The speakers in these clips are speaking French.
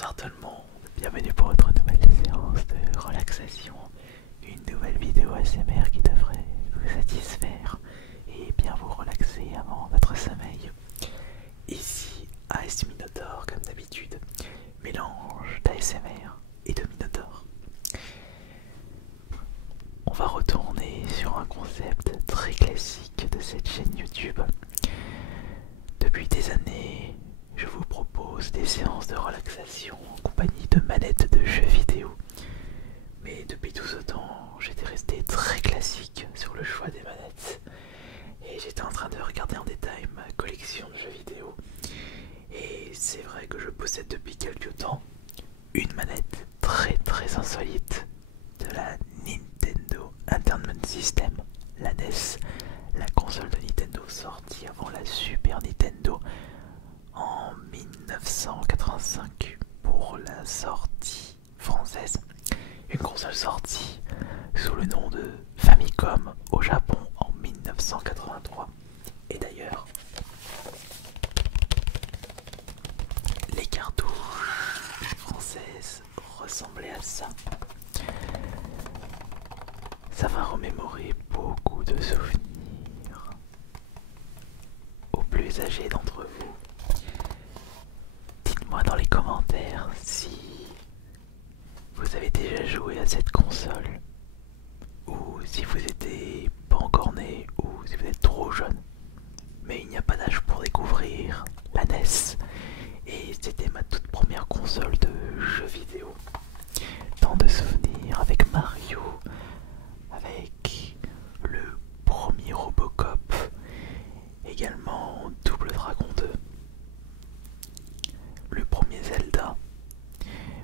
Bonsoir tout le monde, bienvenue pour votre nouvelle séance de relaxation. Une nouvelle vidéo ASMR qui devrait vous satisfaire et bien vous relaxer avant votre sommeil. Ici AS Minotaur comme d'habitude, mélange d'ASMR et de Minotaur. On va retourner sur un concept très classique de cette chaîne YouTube. Depuis des années, je vous propose des séances de relaxation en compagnie de manettes de jeux vidéo. Mais depuis tout ce temps, j'étais resté très classique sur le choix des manettes. Et j'étais en train de regarder en détail ma collection de jeux vidéo. Et c'est vrai que je possède depuis quelques temps une manette très insolite de la Nintendo Entertainment System, la NES, la console de Nintendo sortie avant la Super Nintendo en 1985 pour la sortie française. Une console sortie sous le nom de Famicom au Japon en 1983. Et d'ailleurs, les cartouches françaises ressemblaient à ça. Ça va remémorer beaucoup de souvenirs aux plus âgés d'entre vous. Dites-moi dans les commentaires si vous avez déjà joué à cette console, ou si vous n'êtes pas encore né, ou si vous êtes trop jeune. Mais il n'y a pas d'âge pour découvrir la NES, et c'était ma toute première console de jeux vidéo. Tant de souvenirs avec Mario, avec le premier Robocop, également Double Dragon 2, le premier Zelda.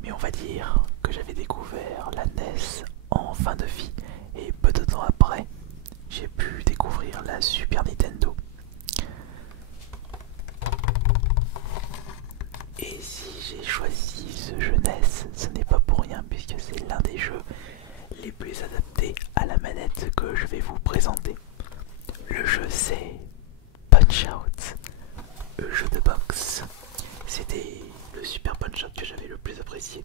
Mais on va dire que j'avais découvert la NES en fin de vie, et peu de temps après, j'ai pu découvrir la Super Nintendo. Et si j'ai choisi ce jeu NES, ce n'est pas pour rien, puisque c'est l'un des jeux les plus adaptés à la manette que je vais vous présenter. Le jeu c'est Punch-Out, le jeu de boxe. C'était le Super Punch-Out que j'avais le plus apprécié.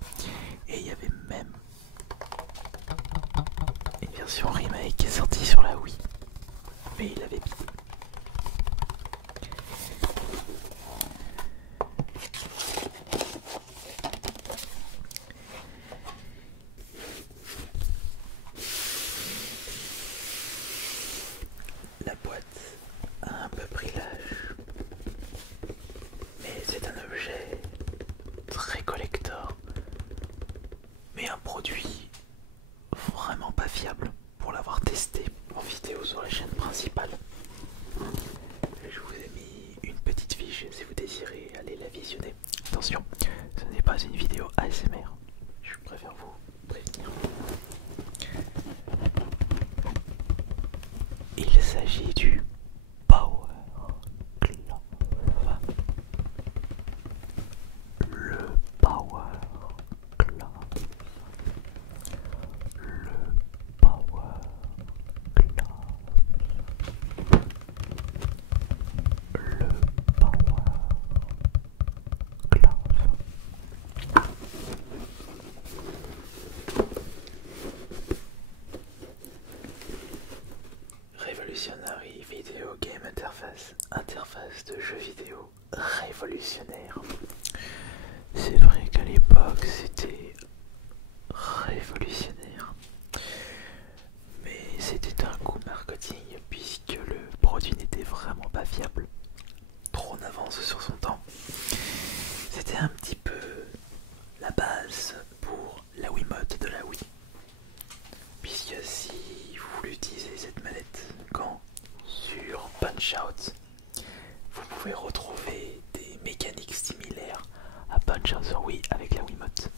Et il y avait même une version remake qui est sortie sur la Wii. Mais il avait bidé. La boîte a un peu pris l'âge, mais c'est un objet très collector, mais un produit vraiment pas fiable pour l'avoir testé en vidéo sur la chaîne principale. Je vous ai mis une petite fiche si vous désirez aller la visionner. Attention, ce n'est pas une vidéo ASMR, je préfère vous prévenir. Il s'agit du Power Glove. Le Power Glove. Le Power Glove. Le Power Glove. Revolutionary Video Game Interface, interface de jeux vidéo révolutionnaire. C'est vrai qu'à l'époque c'était révolutionnaire, mais c'était un coup marketing puisque le produit n'était vraiment pas fiable, trop en avance sur son temps. C'était un petit peu la base pour la Wiimote de la Wii, puisque si vous voulez utiliser cette manette quand sur Punch-Out, vous pouvez retrouver des mécaniques similaires à Punch-Out sur Wii avec la Wiimote.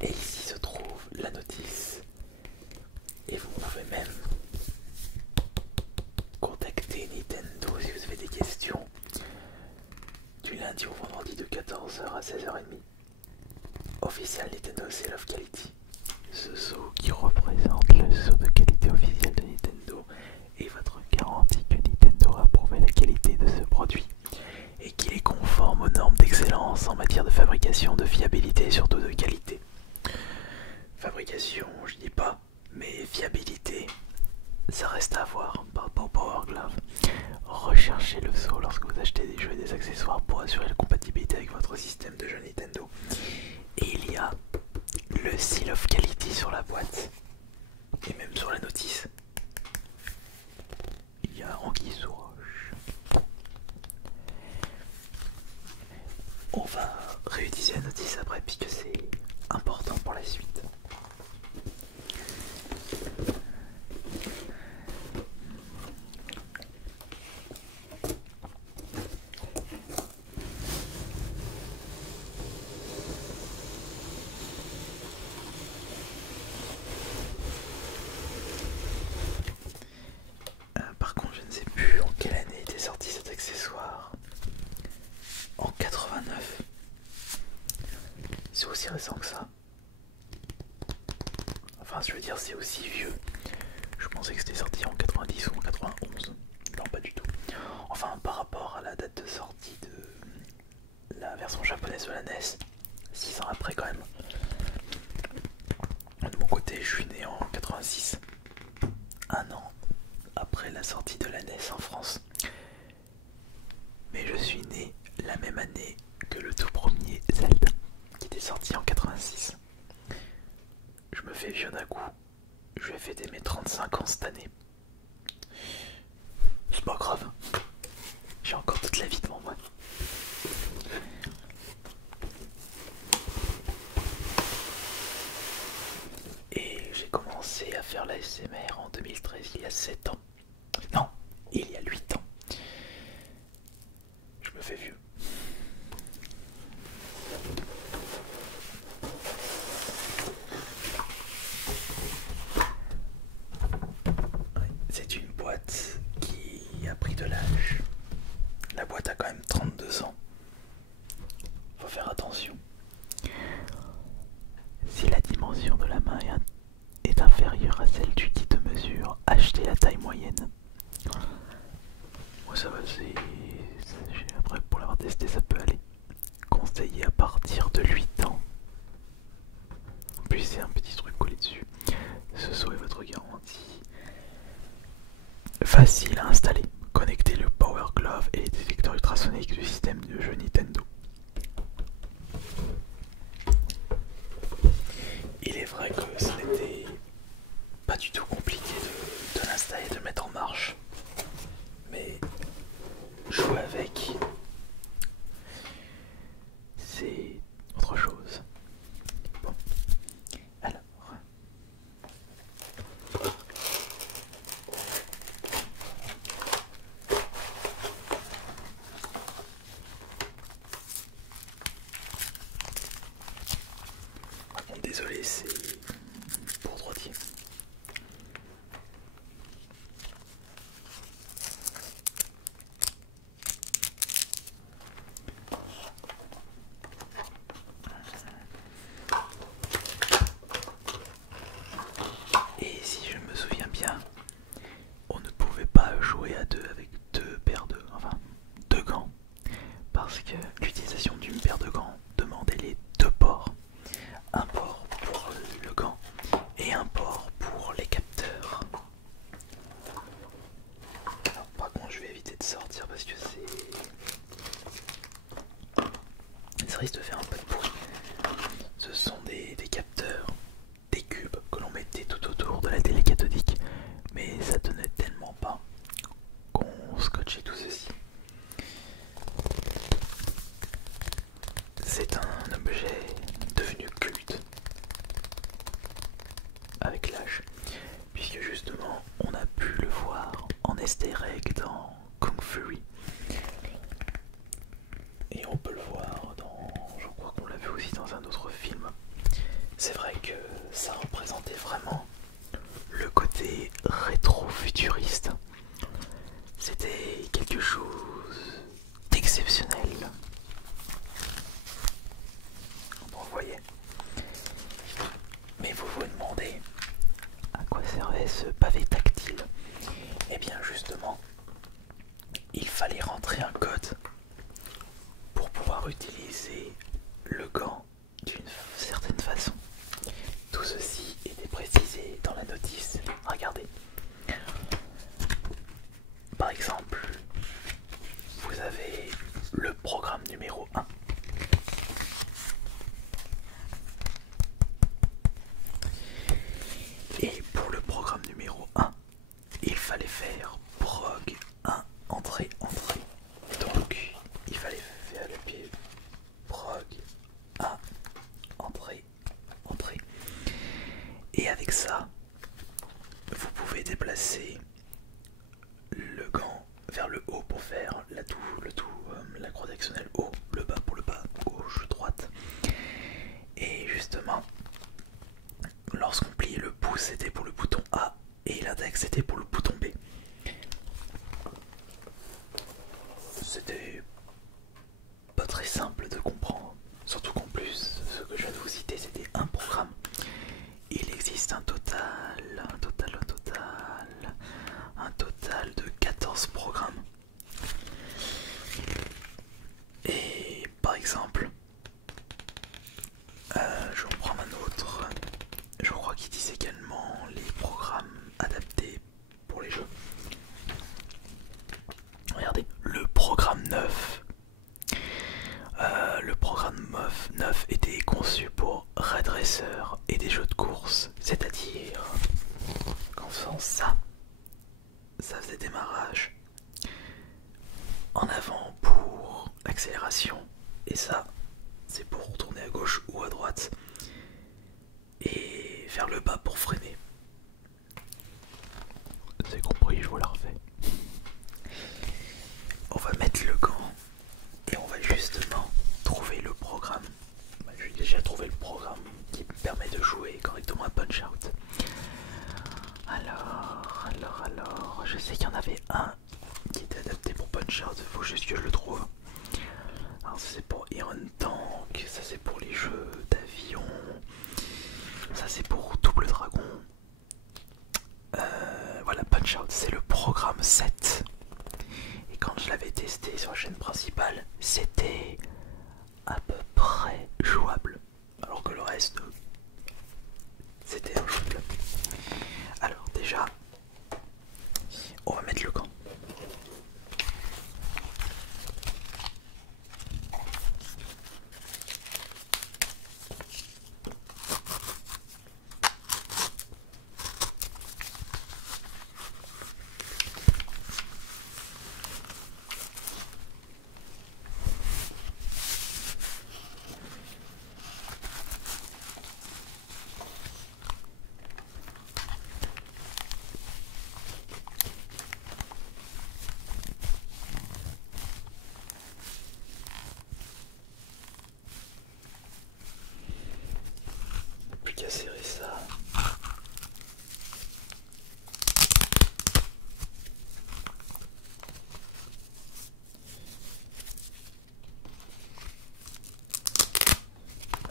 Et ici se trouve la notice, et vous pouvez même contacter Nintendo si vous avez des questions du lundi au vendredi de 14 h à 16 h 30. Official Nintendo Seal of Quality. Ce sceau qui représente le sceau de qualité officiel de Nintendo et votre garantie que Nintendo a prouvé la qualité de ce produit et qu'il est conforme aux normes d'exploitation d'excellence en matière de fabrication, de fiabilité et surtout de qualité. Fabrication, je dis pas, mais fiabilité, ça reste à voir par rapport au Power Glove. Recherchez le saut lorsque vous achetez des jeux et des accessoires pour assurer la compatibilité avec votre système de jeu Nintendo. Et il y a le Seal of Quality sur la boîte et même sur la notice. Il y a anguille sous roche. On va réutiliser la notice après puisque c'est important pour la suite. Par contre, je ne sais plus en quelle année était sorti cet accessoire. En 89. C'est aussi récent que ça. Enfin, je veux dire, c'est aussi vieux. Je pensais que c'était sorti en 90 ou en 91. Non, pas du tout. Enfin, par rapport à la date de sortie de la version japonaise de la NES, 6 ans après quand même. De mon côté, je suis né en 86. Un an après la sortie de la NES en France. Mais je suis né la même année que le tout premier Zelda, qui était sorti en 86. Je me fais vieux d'un coup. Je vais fêter mes 35 ans cette année. C'est pas grave. J'ai encore toute la vie devant moi. Et j'ai commencé à faire l'ASMR en 2013, il y a 7 ans. Non, il y a 8 ans. Je me fais vieux. C'est une boîte qui a pris de l'âge. La boîte a quand même 32 ans. Faut faire attention. Si la dimension de la main est inférieure à celle du kit de mesure, achetez la taille moyenne. Moi ça va, après pour l'avoir testé ça peut aller. Conseillé à partir de 8 ans. En plus c'est un petit truc collé dessus. Ce saut est votre garantie. Facile à installer. Connectez le Power Glove et les détecteurs ultrasoniques du système de jeu Nintendo. Il est vrai que ce n'était pas du tout compliqué de l'installer et de le mettre en marche. Mais jouer avec, c'est autre chose. Bon, alors. Bon, désolé, c'est pour droitier. Et si je me souviens bien, on ne pouvait pas jouer à deux avec deux paires de, enfin, deux gants, parce que l'utilisation d'une paire de gants demandait les deux ports. Un port pour le gant et un port pour les capteurs. Alors, par contre, je vais éviter de sortir parce que ça risque de faire un peu de bruit. Ce sont des capteurs, des cubes que l'on mettait tout autour de la télé cathodique, mais ça tenait tellement pas qu'on scotchait tout ceci. C'est un objet devenu culte avec l'âge, puisque justement on a pu le voir en easter egg dans Kung Fury. Et on peut le voir dans, je crois qu'on l'a vu aussi dans un autre film. C'est vrai que ça représentait vraiment le côté rétro-futuriste. C'était quelque chose d'exceptionnel. Bon, vous voyez. Mais vous vous demandez à quoi servait ce pavé tactile? Eh bien justement, il fallait rentrer un code pour pouvoir utiliser le gant d'une certaine façon. Tout ceci était précisé dans la notice. Regardez. Par exemple, vous avez le programme numéro 1. Et pour le programme numéro 1, il fallait faire prog 1, entrée, entrée. Donc, il fallait faire le pied prog 1, entrée, entrée. Et avec ça, vous pouvez déplacer le gant vers le haut pour faire la croix directionnelle haut, le bas pour le bas, gauche, droite. Et justement, lorsqu'on pliait le pouce, c'était pour le bouton A et l'index, c'était pour le bouton B. C'était pas très simple de comprendre, surtout qu'en plus, ce que je viens de vous citer, c'était un programme. Il existe un total de 14 programmes. Et par exemple, je vais en prendre un autre. Je crois qu'il disent également les programmes adaptés pour les jeux. Regardez, le programme 9. Le programme 9 était conçu pour Raid Racer et des jeux de course. C'est-à-dire qu'en faisant ça faisait démarrage en avant pour l'accélération. Et ça, c'est pour retourner à gauche ou à droite. Et vers le bas pour freiner. C'est compris, je vous la refais. On va mettre le gant et on va justement trouver le programme. J'ai déjà trouvé le programme qui me permet de jouer correctement à Punch Out. Alors, je sais qu'il y en avait un qui était adapté pour Punch Out, il faut juste que je le trouve. Alors ça c'est pour Iron Tank, ça c'est pour les jeux d'avion, ça c'est pour Double Dragon. Voilà, Punch Out, c'est le programme 7. Et quand je l'avais testé sur la chaîne principale, c'était à peu près jouable. Alors que le reste, c'était injouable. Alors déjà, on va mettre le gant. Plus qu'à serrer ça.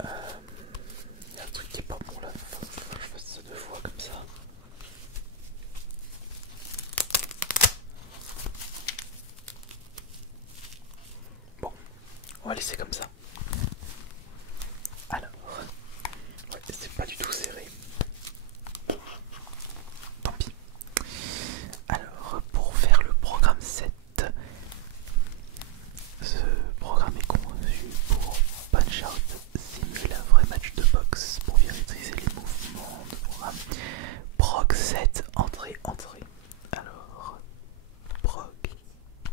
Il y a un truc qui est pas bon là, faut que je fasse ça 2 fois comme ça. Bon, on va laisser comme ça. Alors, ouais, c'est pas du tout serré. Tant pis. Alors, pour faire le programme 7, ce programme est conçu pour Punch Out simule un vrai match de boxe pour bien maîtriser les mouvements de programme. Prog 7, entrée, entrée. Alors, Prog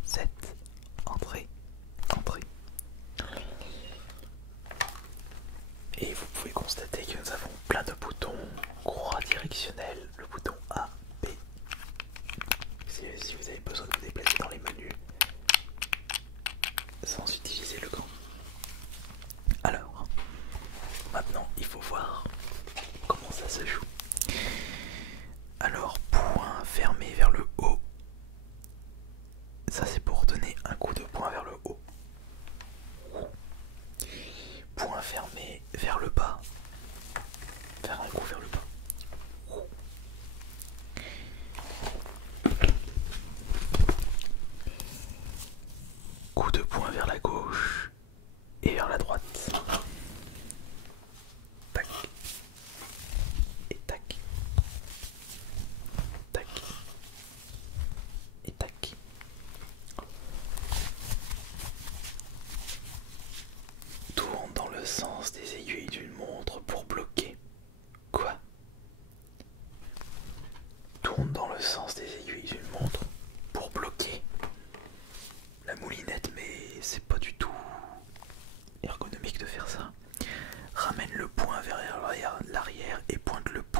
7, entrée, entrée. Et vous pouvez constater que nous avons plein de boutons, croix directionnelle, le bouton A, B. Si vous avez besoin de vous déplacer dans les menus sans utiliser le gant. Alors, maintenant il faut voir comment ça se joue. Alors, point fermé vers le haut. Ça c'est pour donner un coup de poing vers le haut. Point fermé vers le bas. Faire un coup vers le bas.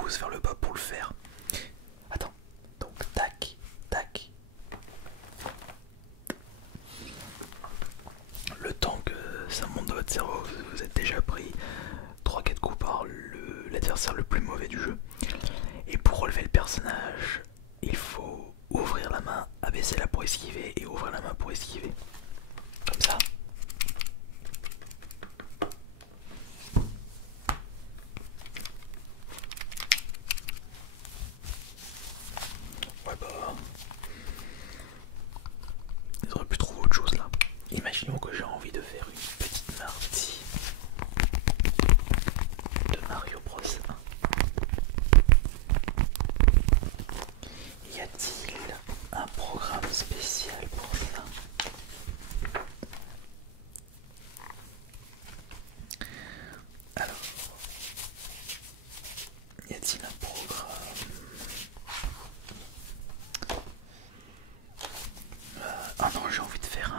pouce vers le bas pour le faire. Attends, donc tac, tac. Le temps que ça monte dans votre cerveau, vous êtes déjà pris 3-4 coups par l'adversaire le plus mauvais du jeu. Et pour relever le personnage, il faut ouvrir la main, abaisser la pour esquiver et ouvrir la main pour esquiver. Comme ça. Ouais bah... Ils auraient pu trouver autre chose là. Imaginons que j'ai envie de faire une petite partie de Mario Bros 1. Y a-t-il un programme spécial pour ça? Alors, y a-t-il un programme? Ah non, j'ai envie de faire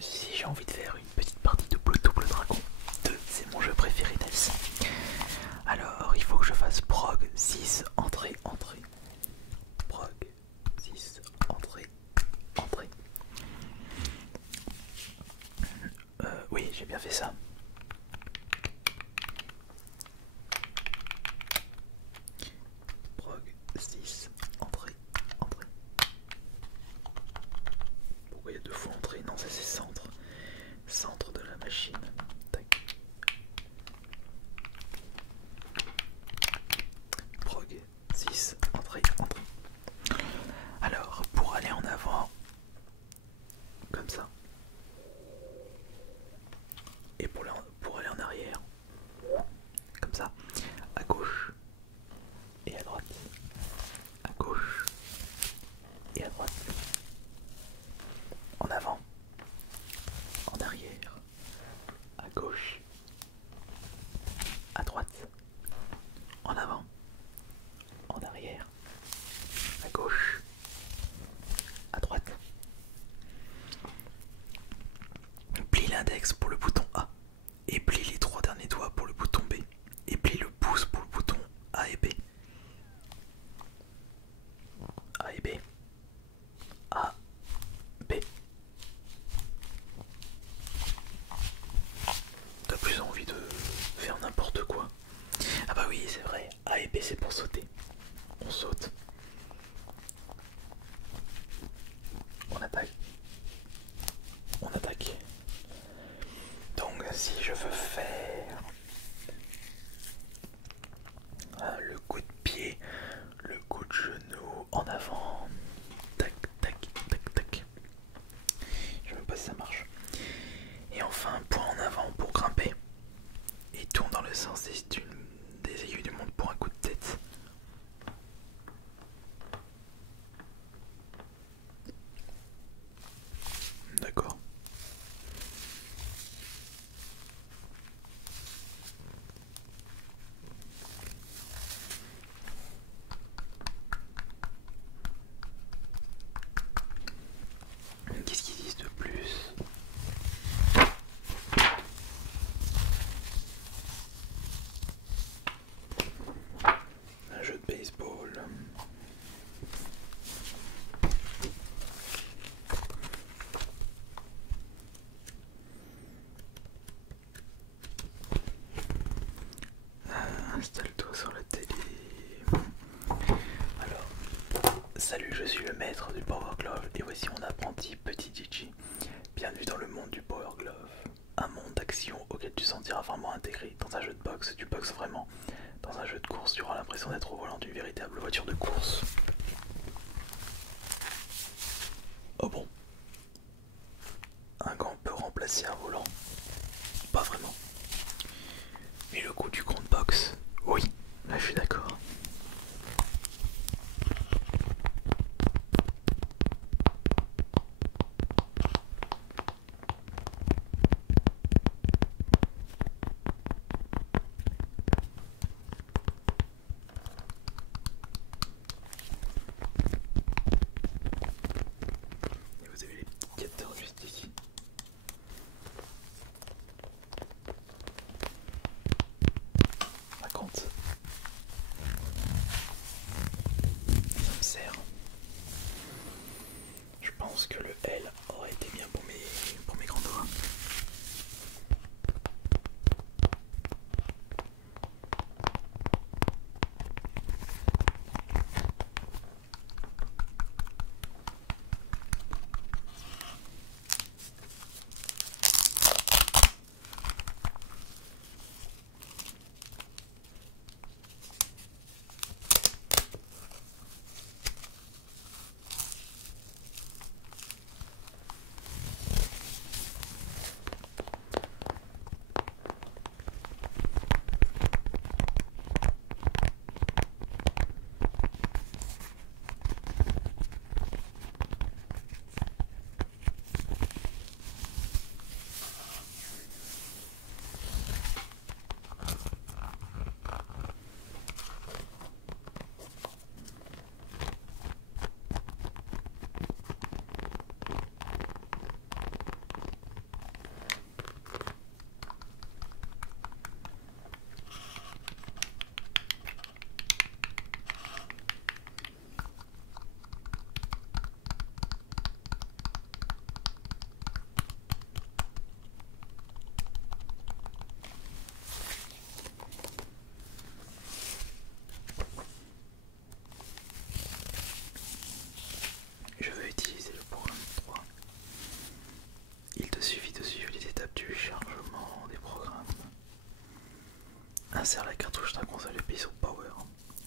si j'ai envie de faire une petite partie de Double Dragon 2, c'est mon jeu préféré d'Els. Alors, il faut que je fasse prog 6, entrée, entrée. Prog 6, entrée, entrée. Oui, j'ai bien fait ça. Prog 6, entrée, entrée. Pourquoi il y a deux fois entrée? Non, ça c'est centre. Centre de la machine. Tac. Prog 6, entrée, entrée. Alors, pour aller en avant, comme ça. Et pour aller en arrière, comme ça, à gauche et à droite, à gauche et à droite, en avant, en arrière, à gauche, à droite, en avant, en arrière, à gauche, à droite. Plie l'index pour le bouton A et plie les 3 derniers doigts pour le bouton B et plie le pouce pour le bouton A et B. A et B. A, B. T'as plus envie de faire n'importe quoi. Ah bah oui, c'est vrai, A et B c'est pour sauter. On saute. On attaque. On attaque. Donc si je veux faire le coup de pied, le coup de genou en avant, tac tac tac tac. Je sais même pas si ça marche. Et enfin un point en avant pour grimper. Et tourne dans le sens des aiguilles du monde pour un coup de tête. D'accord. Qu'est-ce qu'ils disent de plus? Un jeu de baseball. Installe-toi sur la télé. Alors, salut, je suis le maître du Power Glove et voici mon apprenti Petit Gigi. Bienvenue dans le monde du Power Glove. Un monde d'action auquel tu sentiras vraiment intégré. Dans un jeu de boxe, tu boxes vraiment. Dans un jeu de course, tu auras l'impression d'être au volant d'une véritable voiture de course. Oh bon? Un gant peut remplacer un volant? Pas vraiment. Mais le coup du gant de boxe, oui, là je suis d'accord. Et vous avez les petits capteurs juste ici. Insère la cartouche d'un console et appuie sur Power.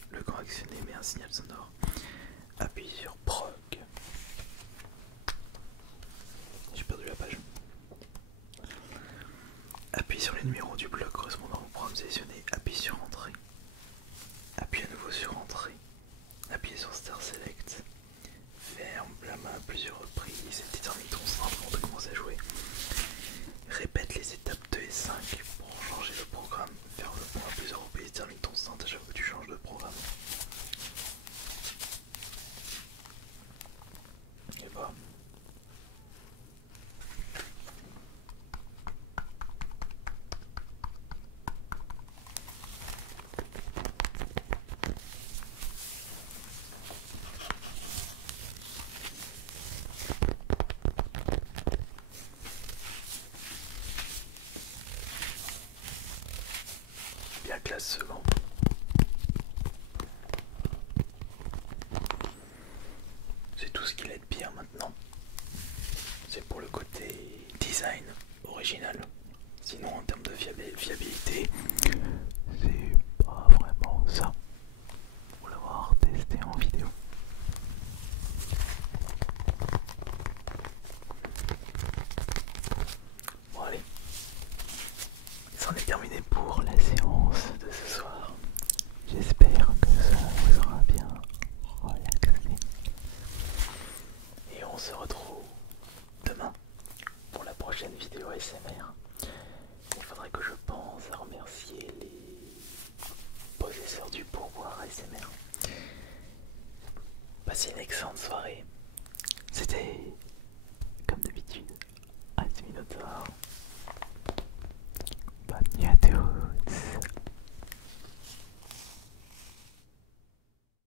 Le gant actionné met un signal sonore. Appuie sur Prog. J'ai perdu la page. Appuie sur les numéros du bloc correspondant au programme sélectionné. Appuie sur Entrée. Appuie à nouveau sur Entrée. Appuie sur Star Select. Ferme la main à plusieurs reprises et détermine ton centre avant de commencer à jouer. Répète les étapes 2 et 5 pour changer le programme. Ferme le point à plusieurs reprises et détermine ton centre à chaque fois que tu changes de programme. Et bah. Bien classe second. C'est tout ce qu'il a de pire maintenant. C'est pour le côté design original. Sinon en termes de fiabilité, c'est pas vraiment ça. Pour l'avoir testé en vidéo. Bon allez, c'en est terminé pour la séance de ce soir. J'espère que ça vous aura bien relaxé. Et on se retrouve demain pour la prochaine vidéo ASMR. Il faudrait que je pense à remercier les possesseurs du pourboire ASMR. Passez une excellente soirée. C'était, comme d'habitude, Minotaur. Bonne nuit à tous.